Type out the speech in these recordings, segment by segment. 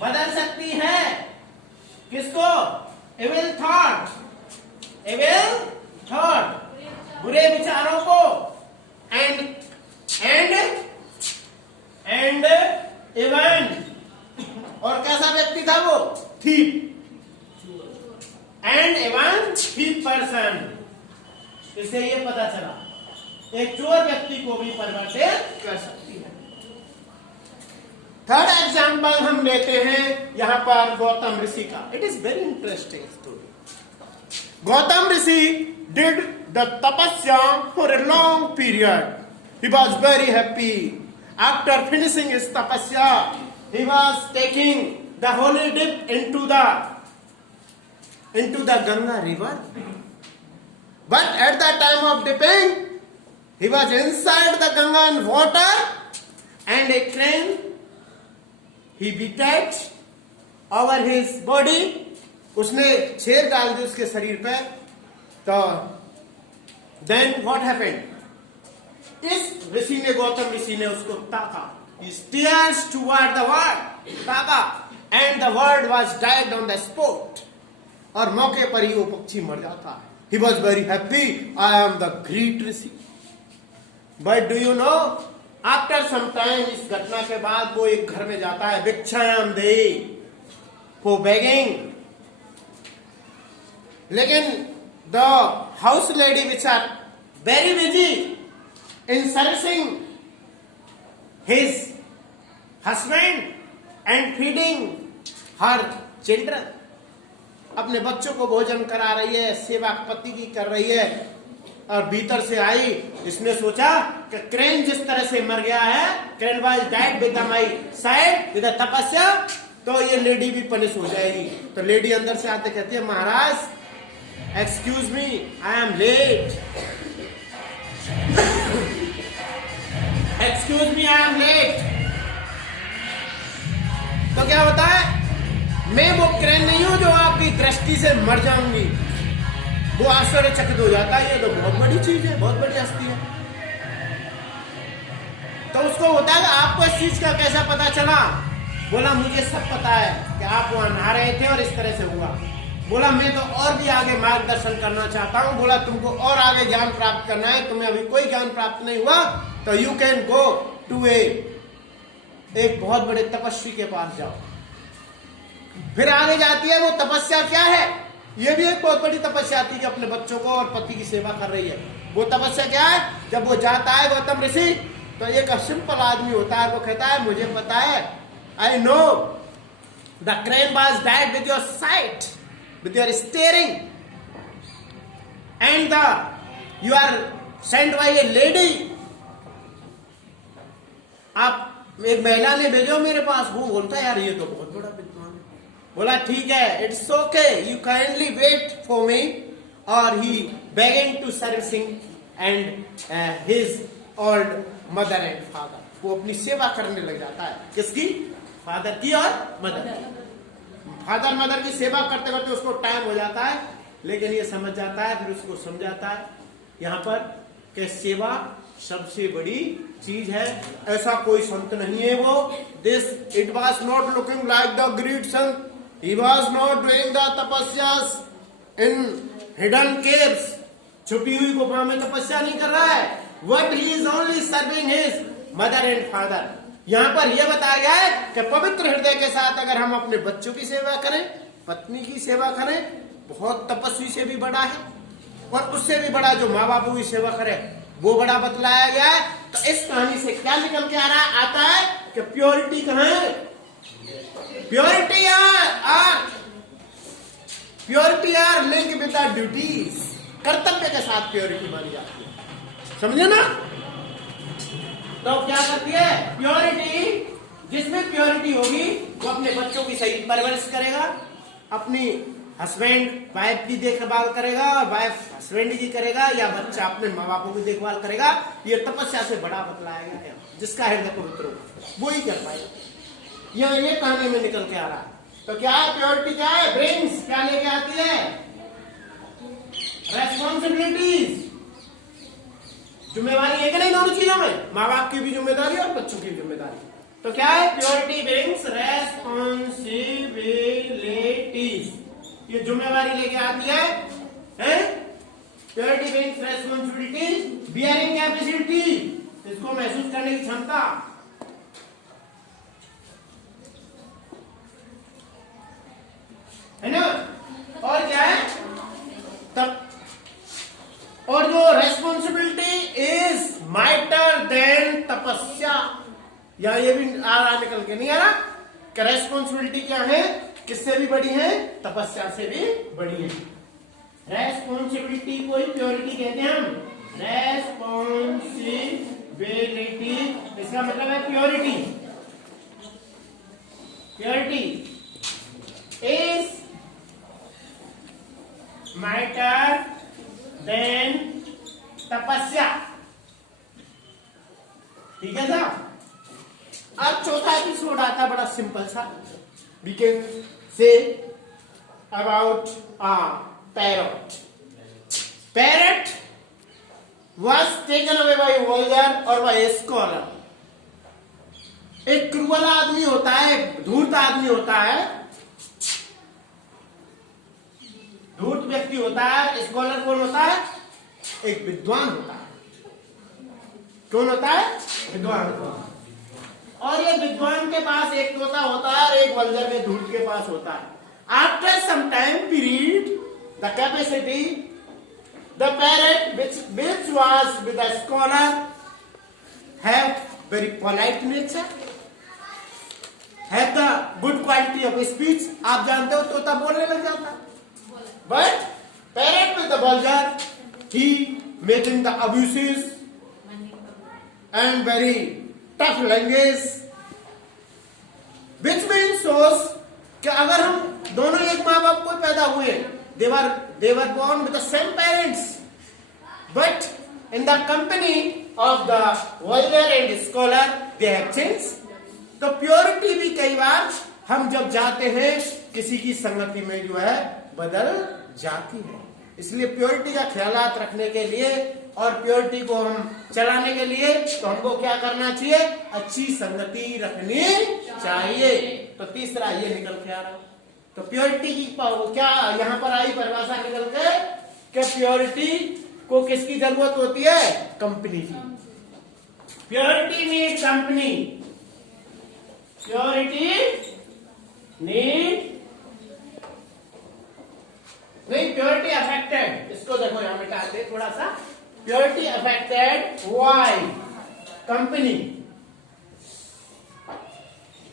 बदल सकती है। किसको? इविल थॉट, इविल थॉट, बुरे विचारों को। एंड इवन, और कैसा व्यक्ति था वो? Thief, and even thief person. इससे ये पता चला एक चोर व्यक्ति को भी परिवर्तित कर सकती है। थर्ड एग्जाम्पल हम लेते हैं यहां पर गौतम ऋषि का। It is very interesting story. Gautam Rishi did the tapasya for a long period. He was very happy. After finishing his tapasya, he was taking the holy dip into the Ganga river. But at the time of dipping, he was inside the Ganga water, and a crane he detached over his body. उसने छेद डाल दी उसके शरीर पे। तो then what happened? इस ऋषि ने, गौतम ऋषि ने उसको ताका। He stares toward the word, ताका, and the word was died on the spot. और मौके पर ही वो पक्षी मर जाता है। He was very happy. I am the great Rishi. But do you know? After some time, इस घटना के बाद वो एक घर में जाता है, भिक्षायाम देहि, for begging. लेकिन the house lady which are very busy in servicing his husband and feeding her children, अपने बच्चों को भोजन करा रही है, सेवा पति की कर रही है। और भीतर से आई, इसने सोचा कि क्रेन जिस तरह से मर गया है, crane was died with my side with तपस्या, तो ये लेडी भी पनिश हो जाएगी। तो लेडी अंदर से आते कहती है, महाराज excuse me, I am late, excuse me, I am late. तो क्या होता है? मैं वो क्रेन नहीं हूं जो आपकी दृष्टि से मर जाऊंगी। वो आश्चर्यचकित हो जाता है, ये तो बहुत बड़ी चीज है, बहुत बड़ी हस्ती है। तो उसको होता है कि आपको इस चीज का कैसा पता चला? बोला मुझे सब पता है कि आप वहां नहा रहे थे और इस तरह से हुआ। बोला मैं तो और भी आगे मार्गदर्शन करना चाहता हूं। बोला तुमको और आगे ज्ञान प्राप्त करना है, तुम्हें अभी कोई ज्ञान प्राप्त नहीं हुआ, तो यू कैन गो टू एक बहुत बड़े तपस्वी के पास जाओ। फिर आगे जाती है, वो तपस्या क्या है? ये भी एक बहुत बड़ी तपस्या थी कि अपने बच्चों को और पति की सेवा कर रही है। वो तपस्या क्या है? जब वो जाता है गौतम ऋषि, तो एक सिंपल आदमी होता है, वो कहता है मुझे पता है, I know the crane was died with your site, with your staring, and you are sent by a lady. आप एक महिला ने भेजो मेरे पास। वो बोलता है यार ये तो बहुत बड़ा विद्वान है। बोला ठीक है, it's okay, you kindly wait for me. और ही begging to servicing and his old mother and father. वो अपनी सेवा करने लग जाता है। किसकी? फादर की और मदर। फादर मदर की सेवा करते करते उसको टाइम हो जाता है, लेकिन ये समझ जाता है, फिर उसको समझाता है यहाँ पर कि सेवा सबसे बड़ी चीज है। ऐसा कोई संत नहीं है वो। This it was not looking like the great sant, he was not doing the tapasyas in hidden caves. छुपी हुई गुफा में तपस्या नहीं कर रहा है। What he is only serving his mother and father. यहां पर यह बताया गया है कि पवित्र हृदय के साथ अगर हम अपने बच्चों की सेवा करें, पत्नी की सेवा करें, बहुत तपस्वी से भी बड़ा है, और उससे भी बड़ा जो माँ बापू की सेवा करे वो बड़ा बतलाया गया है। तो इस कहानी से क्या निकल के आता है कि प्योरिटी कहाँ है? Purity are link with the duties. कर्तव्य के साथ प्योरिटी मानी जाती है, समझे ना? तो क्या करती है प्योरिटी? जिसमें प्योरिटी होगी वो अपने बच्चों की सही परवरिश करेगा, अपनी हस्बैंड वाइफ की देखभाल करेगा, वाइफ हस्बैंड की करेगा, या बच्चा अपने माँ बापों की देखभाल करेगा। ये तपस्या से बड़ा बतलाया गया है। जिसका हृदय पवित्र होगा वो ही कर पाएगा। ये कहानी में निकल के आ रहा है। तो क्या है प्योरिटी? क्या है? ब्रिंग्स क्या लेके आती है? रेस्पॉन्सिबिलिटीज, जिम्मेवारी। एक नहीं दोनों चीजों में, माँ बाप की भी जिम्मेदारी और बच्चों की जिम्मेदारी। तो क्या है? Purity brings responsibility. ये जिम्मेवारी लेके आती है, purity means responsibility, bearing capacity, इसको महसूस करने की क्षमता, है ना। और क्या है तब, और जो रेस्पॉन्सिबिलिटी इज माइटर देन तपस्या, या ये भी आ निकल के नहीं आ रहा कि रेस्पॉन्सिबिलिटी क्या है, किससे भी बड़ी है, तपस्या से भी बड़ी है। रेस्पॉन्सिबिलिटी को ही प्योरिटी कहते हैं हम, रेस्पॉन्सिबिलिटी इसका मतलब है purity. Purity is matter then तपस्या, ठीक है साहब। अब चौथा एपिसोड आता बड़ा सिंपल सा, we can say about parrot. Parrot was taken away by vulgar और by scholar। एक क्रूअल आदमी होता है, एक धूर्त आदमी होता है, धूर्त व्यक्ति होता है। स्कॉलर कौन होता है? एक विद्वान होता है। कौन होता है? विद्वान। और ये विद्वान के पास एक तोता होता है और एक वल्गर में धूर्त के पास होता है। After some time period the capacity the parrot which was with the scholar have very polite nature, have the good quality of speech। आप जानते हो तोता बोलने लग जाता, but parrot with the vulgar he making the abuses and very tough language, which means shows कि अगर हम दोनों एक माँ बाप को पैदा हुए, they were born with the same parents, but in the company of the vulgar and scholar they have changed। तो प्योरिटी भी कई बार हम जब जाते हैं किसी की संगति में जो है बदल जाती है। इसलिए प्योरिटी का ख्यालात रखने के लिए और प्योरिटी को हम चलाने के लिए तो हमको क्या करना चाहिए? अच्छी संगति रखनी चाहिए। तो तीसरा ये निकल के आ रहा, तो प्योरिटी की क्या यहां पर आई परिभाषा निकल के कि प्योरिटी को किसकी जरूरत होती है? कंपनी की। Purity need company, purity need नहीं, प्योरिटी अफेक्टेड, इसको देखो यहां मिटा दे थोड़ा सा। Purity affected why company,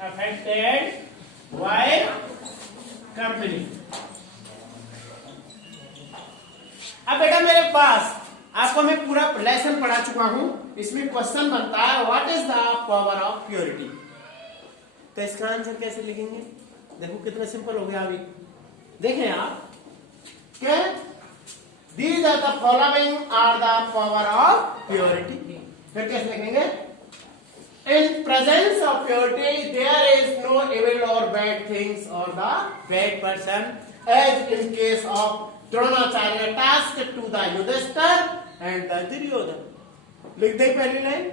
affected why company. अब बेटा मेरे पास आपको मैं पूरा लेसन पढ़ा चुका हूं, इसमें क्वेश्चन बनता है what is the power of purity. तो इसका आंसर कैसे लिखेंगे? देखो कितना सिंपल हो गया। अभी देखें आप क्या, these are the following are the power of purity. फिर कैसे लिखेंगे? In presence of purity there is no evil और बैड थिंग्स और the bad person, as in case of Dronacharya task to the Yudhishthira and the Duryodhana. लिख दे पहली line.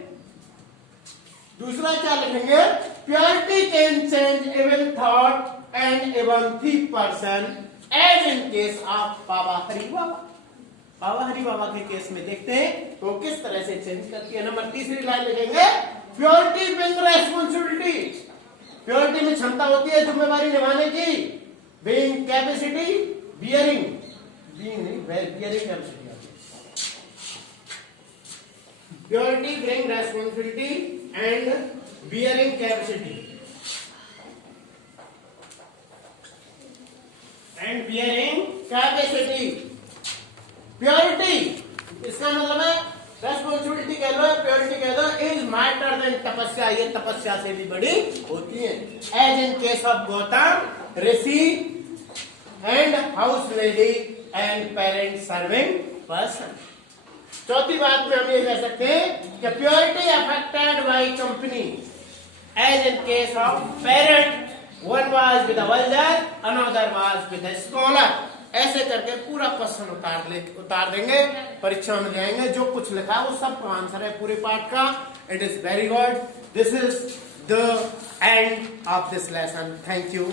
दूसरा क्या लिखेंगे? Purity can change evil thought and even think person as in case of Baba Hari Baba. Baba Hari Baba के case में देखते हैं तो किस तरह से चेंज करती है। नंबर तीसरी लाइन लिखेंगे प्योरिटी बिंग रेस्पॉन्सिबिलिटी। प्योरिटी में क्षमता होती है जिम्मेवारी निभाने की। Being capacity, bearing, bearing capacity. Purity being responsibility and bearing capacity and bearing capacity. Purity इसका मतलब है रेस्पॉन्सिबिलिटी कह लो, प्योरिटी कह दो, इज मैटर देन तपस्या, ये तपस्या से भी बड़ी होती है। As in case of Gautam Rishi and house lady and parent serving person. चौथी बात में हम ये कह सकते हैं कि purity affected by company, as in case of parent, one was with the vulgar, another was with the scholar. ऐसे करके पूरा क्वेश्चन उतार देंगे, परीक्षा में जाएंगे। जो कुछ लिखा है वो सब आंसर है पूरे पार्ट का। It is very good. This is the end of this lesson. Thank you.